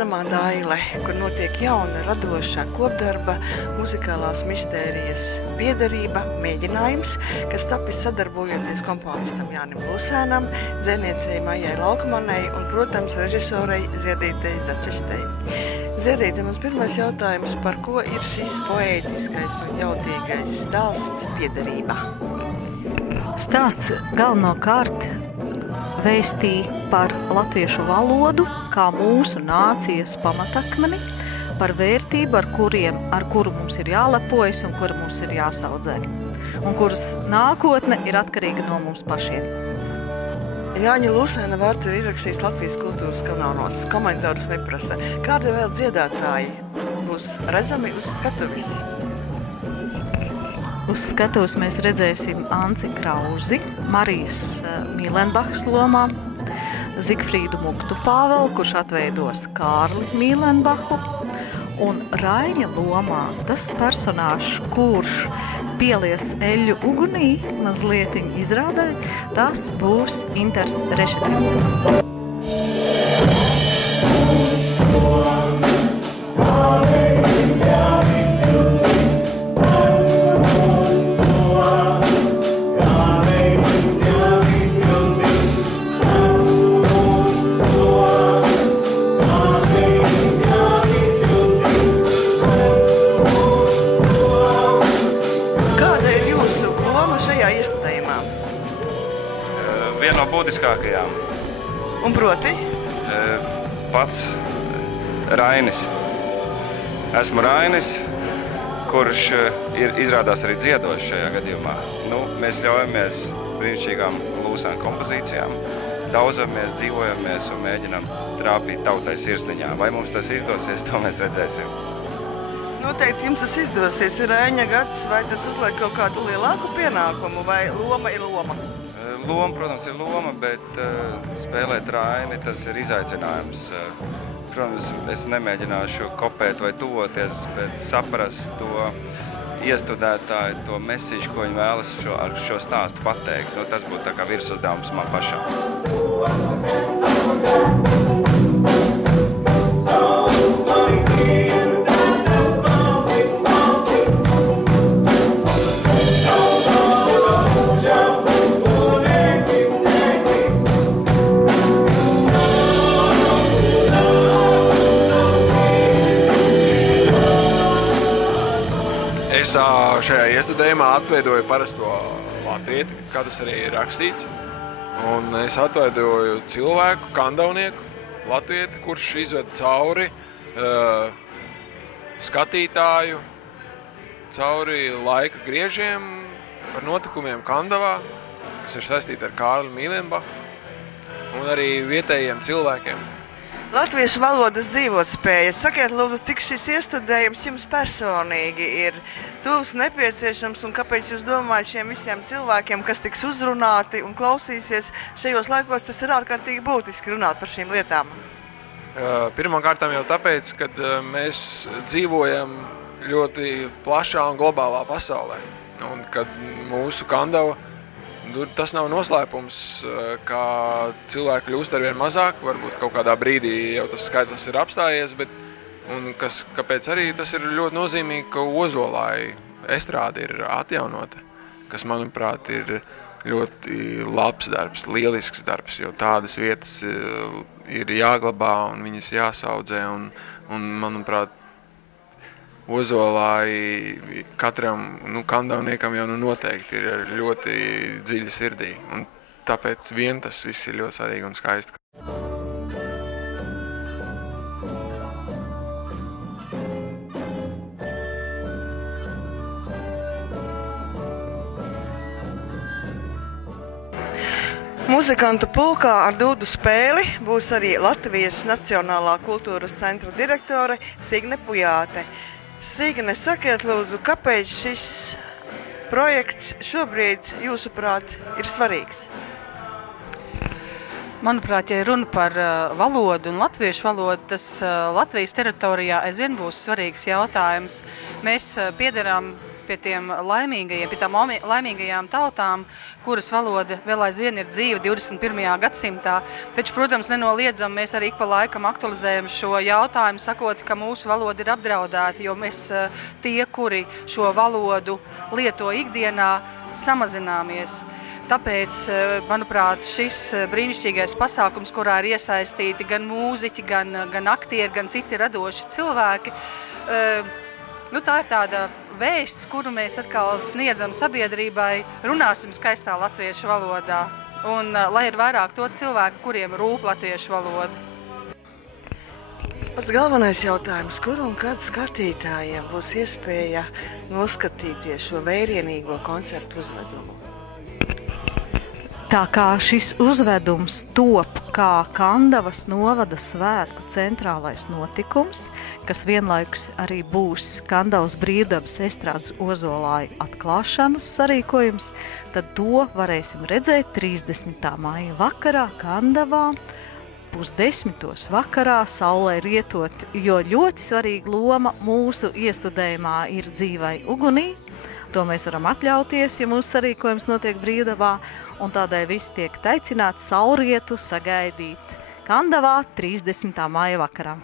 namā Daile, kur notiek jauna, radošā kopdarba, muzikālās mistērijas piederība, mēģinājums, kas tapis sadarbojoties komponistam Jānim Lusēnam, dzēniecei Maijai Laukmanai un, protams, režisorei Ziedītei Začestei. Ziedīte, mums pirmais jautājums, par ko ir šis poētiskais un jautīgais stāsts piederība? Stāsts galvenokārt vēstī par latviešu valodu kā mūsu nācijas pamatakmeni, par vērtību, ar kuru mums ir jālepojas un kuru mums ir jāsaudzē, un kuras nākotne ir atkarīga no mums pašiem. Jāņa Lusēna vārds ir ierakstījis Latvijas kultūras kanālos, komentārus neprasa. Kādi vēl dziedātāji būs redzami uz skatuves? Uz skatuves mēs redzēsim Anci Krauzi, Marijas Mīlenbachas lomā, Zigfrīdu Muktu Pāvelu, kurš atveidos Kārli Mīlenbachu, un Raiņa lomā tas personāžs, kurš pielies eļļu ugunī, mazlietiņ izrādē, tas būs Inters Rešetins. Viena no būtiskākajām. Un proti? Pats Rainis. Esmu Rainis, kurš izrādās arī dziedošs šajā gadījumā. Mēs ļaujamies brīnišķīgām Lusēna kompozīcijām, daudzamies, dzīvojamies un mēģinām trāpīt tautai sirsniņā. Vai mums tas izdosies, to mēs redzēsim. Noteikti jums tas izdosies. Ir Raiņa gads, vai tas uzliek kaut kādu lielāku pienākumu, vai loma ir loma? Loma, protams, ir loma, bet spēlēt Raini, tas ir izaicinājums. Protams, es nemēģināšu kopēt vai tuvoties, bet saprast to iestudētāju, to mesīšu, ko viņi vēlas ar šo stāstu pateikt. Tas būtu tā kā virsuzdevums man pašam. Es šajā iestudējumā atveidoju parasto latvieti, kā tas arī ir rakstīts. Un es atveidoju cilvēku, kandavnieku, latvieti, kurš izved cauri skatītāju, cauri laika griežiem par notikumiem Kandavā, kas ir saistīti ar Kārli Mīlenbachu un arī vietējiem cilvēkiem. Latviešu valodas dzīvotspēja. Sakiet, lūdzu, cik šis iestudējums jums personīgi ir tuvs, nepieciešams un kāpēc jūs domājat šiem visiem cilvēkiem, kas tiks uzrunāti un klausīsies šajos laikos, tas ir ārkārtīgi būtiski runāt par šīm lietām? Pirmkārtām jau tāpēc, ka mēs dzīvojam ļoti plašā un globālā pasaulē. Un kad mūsu Kandava, tas nav noslēpums, ka cilvēki kļūst arvien mazāk, varbūt kaut kādā brīdī jau tas skaitlis ir apstājies, un kāpēc arī tas ir ļoti nozīmīgi, ka Ozolai estrāde ir atjaunota, kas, manuprāt, ir ļoti labs darbs, lielisks darbs, jo tādas vietas ir jāglabā un viņas jāsaudzē, un manuprāt, Ozolai katram kandavniekam jau noteikti ir ļoti dziļi sirdī, un tāpēc vien tas viss ir ļoti svarīgi un skaisti. Muzikantu pulkā ar dūdu spēli būs arī Latvijas Nacionālā kultūras centra direktore Signe Pujāte. Signe, sakiet lūdzu, kāpēc šis projekts šobrīd, jūsuprāt, ir svarīgs? Manuprāt, ja runa par valodu un latviešu valodu, tas Latvijas teritorijā aizvien būs svarīgs jautājums. Mēs piederām pie tiem laimīgajiem, pie tām laimīgajām tautām, kuras valoda vēl aizvien ir dzīva 21. gadsimtā. Taču, protams, nenoliedzam, mēs arī ik pa laikam aktualizējam šo jautājumu, sakot, ka mūsu valoda ir apdraudēta, jo mēs tie, kuri šo valodu lieto ikdienā, samazināmies. Tāpēc, manuprāt, šis brīnišķīgais pasākums, kurā ir iesaistīti gan mūziķi, gan aktieri, gan citi radoši cilvēki, tā ir tāda vēsts, kuru mēs atkal sniedzam sabiedrībai, runāsim skaistā latviešu valodā. Un lai ir vairāk to cilvēku, kuriem rūp latviešu valoda. Pats galvenais jautājums, kur un kad skatītājiem būs iespēja noskatīties šo vērienīgo koncertu uzvedumu? Tā kā šis uzvedums top kā Kandavas novada svētku centrālais notikums, kas vienlaikus arī būs Kandavas brīvdabas estrādes ozolāju atklāšanas sarīkojums, tad to varēsim redzēt 30. maija vakarā Kandavā, 9:30 vakarā, saulē rietot, jo ļoti svarīga loma mūsu iestudējumā ir dzīvai ugunī. To mēs varam atļauties, ja mūsu sarīkojums notiek brīvdabā, un tādēļ visi tiek aicināti saulrietu sagaidīt Kandavā 30. maija vakarā.